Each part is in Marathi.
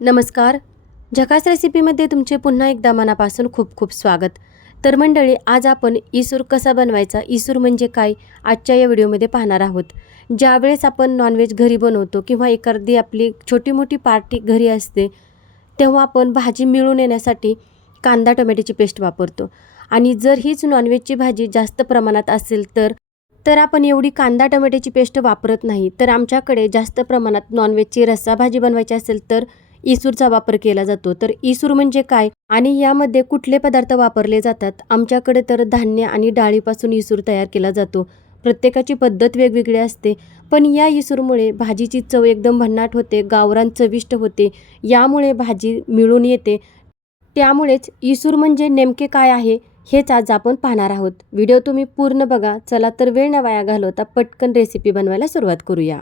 नमस्कार. झकास रेसिपीमध्ये तुमचे पुन्हा एकदा मनापासून खूप खूप स्वागत. तर मंडळी आज आपण इसूर कसा बनवायचा इसूर म्हणजे काय आजच्या या व्हिडिओमध्ये पाहणार आहोत. ज्यावेळेस आपण नॉनव्हेज घरी बनवतो किंवा एखादी आपली छोटी मोठी पार्टी घरी असते तेव्हा आपण भाजी मिळून येण्यासाठी कांदा टोमॅटोची पेस्ट वापरतो. आणि जर हीच नॉनव्हेजची भाजी जास्त प्रमाणात असेल तर तर आपण एवढी कांदा टोमॅटोची पेस्ट वापरत नाही. तर आमच्याकडे जास्त प्रमाणात नॉनव्हेजची रस्सा भाजी बनवायची असेल तर इसूरचा वापर केला जातो. तर इसूर म्हणजे काय? आणि यामध्ये कुठले पदार्थ वापरले जातात? आमच्याकडे तर धान्य आणि डाळीपासून इसूर तयार केला जातो. प्रत्येकाची पद्धत वेगवेगळी असते. पण या इसूरमुळे भाजीची चव एकदम भन्नाट होते गावरान चविष्ट होते. यामुळे भाजी मिळून येते. त्यामुळेच इसूर म्हणजे नेमके काय आहे हेच आज आपण पाहणार आहोत. व्हिडिओ तुम्ही पूर्ण बघा. चला तर वेळ न वाया घालवता पटकन रेसिपी बनवायला सुरुवात करूया.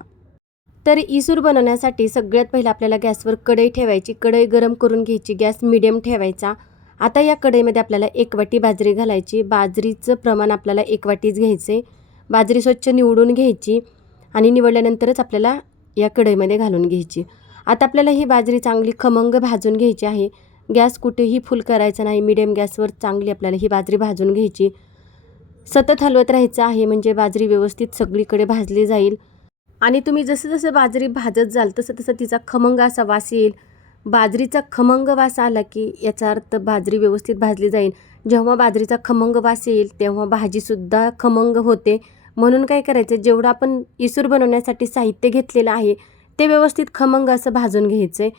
तर इसूर बनवण्यासाठी सगळ्यात पहिलं आपल्याला गॅसवर कढई ठेवायची. कढई गरम करून घ्यायची. गॅस मिडियम ठेवायचा. आता या कढईमध्ये आपल्याला एक वाटी बाजरी घालायची. बाजरीचं प्रमाण आपल्याला एक वाटीच घ्यायचं. आहे बाजरी स्वच्छ निवडून घ्यायची आणि निवडल्यानंतरच आपल्याला या कढईमध्ये घालून घ्यायची. आता आपल्याला ही बाजरी चांगली खमंग भाजून घ्यायची आहे. गॅस कुठेही फुल करायचा नाही. मिडियम गॅसवर चांगली आपल्याला ही बाजरी भाजून घ्यायची. सतत हलवत राहायचं आहे. म्हणजे बाजरी व्यवस्थित सगळीकडे भाजली जाईल. आणि तुम्ही जसं जसं बाजरी भाजत जाल तसं तसं तिचा खमंग असा वास येईल. बाजरीचा खमंग वास आला की याचा अर्थ बाजरी व्यवस्थित भाजली जाईल. जेव्हा बाजरीचा खमंग वास येईल तेव्हा भाजीसुद्धा खमंग होते. म्हणून काय करायचं जेवढं आपण इसूर बनवण्यासाठी साहित्य घेतलेलं आहे ते व्यवस्थित खमंग असं भाजून घ्यायचं आहे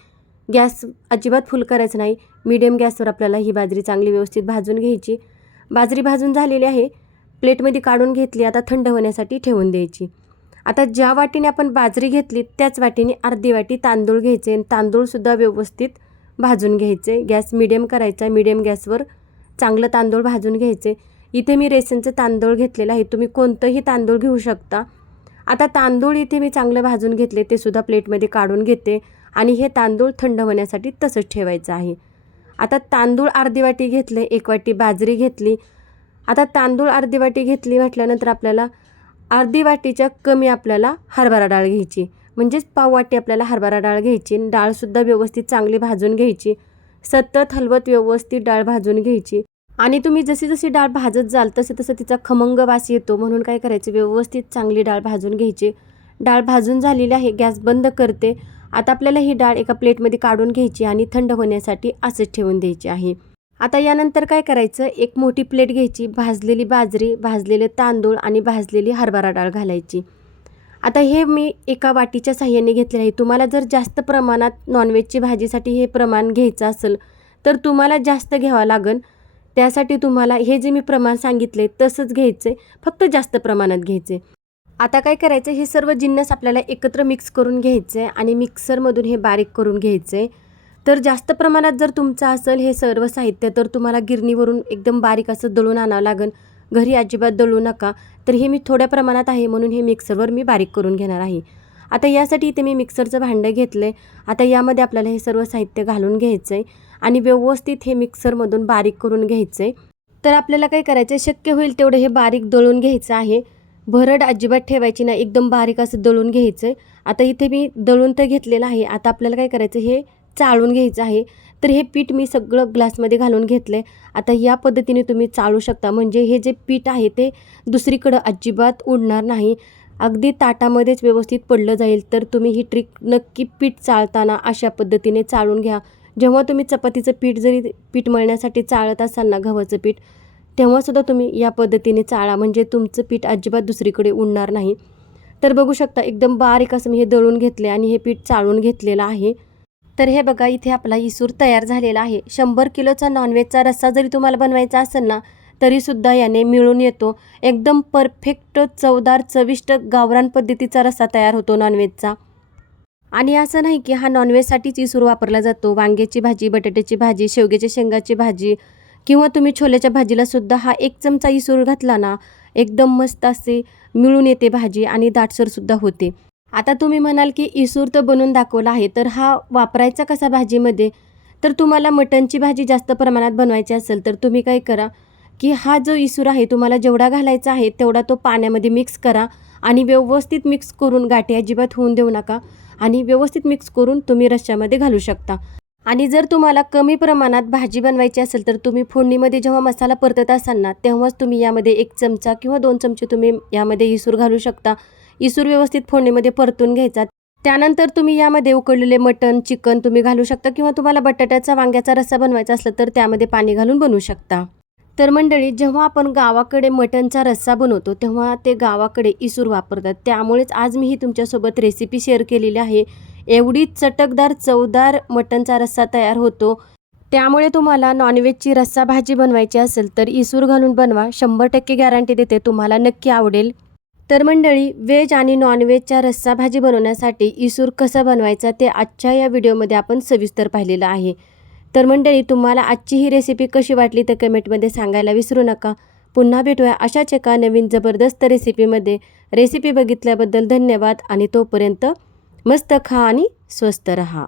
गॅस अजिबात फुल करायचं नाही. मीडियम गॅसवर आपल्याला ही बाजरी चांगली व्यवस्थित भाजून घ्यायची. बाजरी भाजून झालेली आहे. प्लेटमध्ये काढून घेतली आता थंड होण्यासाठी ठेवून द्यायची. आता ज्या वाटीने आपण बाजरी घेतली त्याच वाटीने अर्धी वाटी तांदूळ घ्यायचे आणि तांदूळसुद्धा व्यवस्थित भाजून घ्यायचे. गॅस मिडियम करायचा मिडियम गॅसवर चांगलं तांदूळ भाजून घ्यायचे. इथे मी रेशनचं तांदूळ घेतलेलं आहे. तुम्ही कोणतंही तांदूळ घेऊ शकता. आता तांदूळ इथे मी चांगलं भाजून घेतले ते सुद्धा प्लेटमध्ये काढून घेते आणि हे तांदूळ थंड होण्यासाठी तसंच ठेवायचं आहे. आता तांदूळ अर्धी वाटी घेतले एक वाटी बाजरी घेतली. आता तांदूळ अर्धी वाटी घेतली म्हटल्यानंतर आपल्याला अर्धी वाटीच्या कमी आपल्याला हरभरा डाळ घ्यायची. म्हणजेच पाव वाटी आपल्याला हरभरा डाळ घ्यायची. आणि डाळसुद्धा व्यवस्थित चांगली भाजून घ्यायची. सतत हलवत व्यवस्थित डाळ भाजून घ्यायची. आणि तुम्ही जशी जशी डाळ भाजत जाल तसे तसं तिचा खमंग वास येतो. म्हणून काय करायचं? व्यवस्थित चांगली डाळ भाजून घ्यायची. डाळ भाजून झालेली आहे गॅस बंद करते. आता आपल्याला ही डाळ एका प्लेटमध्ये काढून घ्यायची आणि थंड होण्यासाठी असंच ठेवून द्यायची आहे. आता यानंतर काय करायचं? एक मोठी प्लेट घ्यायची भाजलेली बाजरी भाजलेले तांदूळ आणि भाजलेली हरभरा डाळ घालायची. आता हे मी एका वाटीच्या साह्याने घेतलेलं आहे. तुम्हाला जर जास्त प्रमाणात नॉनव्हेजची भाजीसाठी हे प्रमाण घ्यायचं असेल तर तुम्हाला जास्त घ्यावं लागेल त्यासाठी तुम्हाला हे जे मी प्रमाण सांगितले तसंच घ्यायचं आहे फक्त जास्त प्रमाणात घ्यायचे. आता काय करायचं? हे सर्व जिन्नस आपल्याला एकत्र मिक्स करून घ्यायचं आहे आणि मिक्सरमधून हे बारीक करून घ्यायचं. आहे तर जास्त प्रमाणात जर तुमचं असेल हे सर्व साहित्य तर तुम्हाला गिरणीवरून एकदम बारीक असं दळून आणावं लागेल घरी अजिबात दळू नका. तर हे मी थोड्या प्रमाणात आहे म्हणून हे मिक्सरवर मी बारीक करून घेणार आहे. आता यासाठी इथे मी मिक्सरचं भांडं घेतलं आहे आता यामध्ये आपल्याला हे सर्व साहित्य घालून घ्यायचं आहे आणि व्यवस्थित हे मिक्सरमधून बारीक करून घ्यायचं आहे तर आपल्याला काय करायचं आहे? शक्य होईल तेवढं हे बारीक दळून घ्यायचं आहे. भरड अजिबात ठेवायची ना एकदम बारीक असं दळून घ्यायचं आहे आता इथे मी दळून तर घेतलेलं आहे. आता आपल्याला काय करायचं हे चाळून घ्यायचं आहे. तर हे पीठ मी सगळं ग्लासमध्ये घालून घेतलं आहे आता या पद्धतीने तुम्ही चाळू शकता. म्हणजे हे जे पीठ आहे ते दुसरीकडं अजिबात उडणार नाही. अगदी ताटामध्येच व्यवस्थित पडलं जाईल. तर तुम्ही ही ट्रिक नक्की पीठ चाळताना अशा पद्धतीने चाळून घ्या. जेव्हा तुम्ही चपातीचं पीठ जरी पीठ मळण्यासाठी चाळत असाल ना गव्हाचं पीठ तेव्हासुद्धा तुम्ही या पद्धतीने चाळा. म्हणजे तुमचं पीठ अजिबात दुसरीकडे उडणार नाही. तर बघू शकता एकदम बारीक असं मी हे दळून घेतले आणि हे पीठ चाळून घेतलेलं आहे. तर हे बघा इथे आपला इसूर तयार झालेला आहे. शंभर किलोचा नॉनव्हेजचा रस्सा जरी तुम्हाला बनवायचा असेल ना तरीसुद्धा याने मिळून येतो. एकदम परफेक्ट चवदार चविष्ट गावरान पद्धतीचा रस्सा तयार होतो नॉनव्हेजचा आणि असं नाही की हा नॉनव्हेजसाठीच इसूर वापरला जातो. वांग्याची भाजी बटाट्याची भाजी शेवग्याच्या शेंगाची भाजी किंवा तुम्ही छोल्याच्या भाजीला सुद्धा हा एक चमचा इसूर घातला ना एकदम मस्त असे मिळून येते भाजी आणि दाटसरसुद्धा होते. आता तुम्ही म्हणाल की इसूर तर बनवून दाखवला आहे तर हा वापरायचा कसा भाजीमध्ये? तर तुम्हाला मटणची भाजी जास्त प्रमाणात बनवायची असेल तर तुम्ही काय करा की हा जो इसूर आहे तुम्हाला जेवढा घालायचा आहे तेवढा तो पाण्यामध्ये मिक्स करा आणि व्यवस्थित मिक्स करून गाठी अजिबात होऊन देऊ नका आणि व्यवस्थित मिक्स करून तुम्ही रश्श्यामध्ये घालू शकता. आणि जर तुम्हाला कमी प्रमाणात भाजी बनवायची असेल तर तुम्ही फोडणीमध्ये जेव्हा मसाला परतत असाल ना तेव्हाच तुम्ही यामध्ये एक चमचा किंवा दोन चमचे तुम्ही यामध्ये इसूर घालू शकता. इसूर व्यवस्थित फोडणीमध्ये परतून घ्यायचा. त्यानंतर तुम्ही यामध्ये उकडलेले मटण चिकन तुम्ही घालू शकता किंवा तुम्हाला बटाट्याचा वांग्याचा रस्सा बनवायचा असला तर त्यामध्ये पाणी घालून बनवू शकता. तर मंडळी जेव्हा आपण गावाकडे मटणचा रस्सा बनवतो तेव्हा ते गावाकडे इसूर वापरतात. त्यामुळेच आज मी ही तुमच्यासोबत रेसिपी शेअर केलेली आहे. एवढी चटकदार चवदार मटणचा रस्सा तयार होतो. त्यामुळे तुम्हाला नॉनव्हेजची रस्सा भाजी बनवायची असेल तर इसूर घालून बनवा. शंभर टक्के गॅरंटी देते तुम्हाला नक्की आवडेल. तर मंडळी व्हेज आणि नॉनव्हेजच्या रस्सा भाजी बनवण्यासाठी इसूर कसा बनवायचा ते आजच्या या व्हिडिओमध्ये आपण सविस्तर पाहिलेलं आहे. तर मंडळी तुम्हाला आजची ही रेसिपी कशी वाटली तर कमेंटमध्ये सांगायला विसरू नका. पुन्हा भेटूया अशाच एका नवीन जबरदस्त रेसिपीमध्ये रेसिपी बघितल्याबद्दल धन्यवाद आणि तोपर्यंत मस्त खा आणि स्वस्त रहा.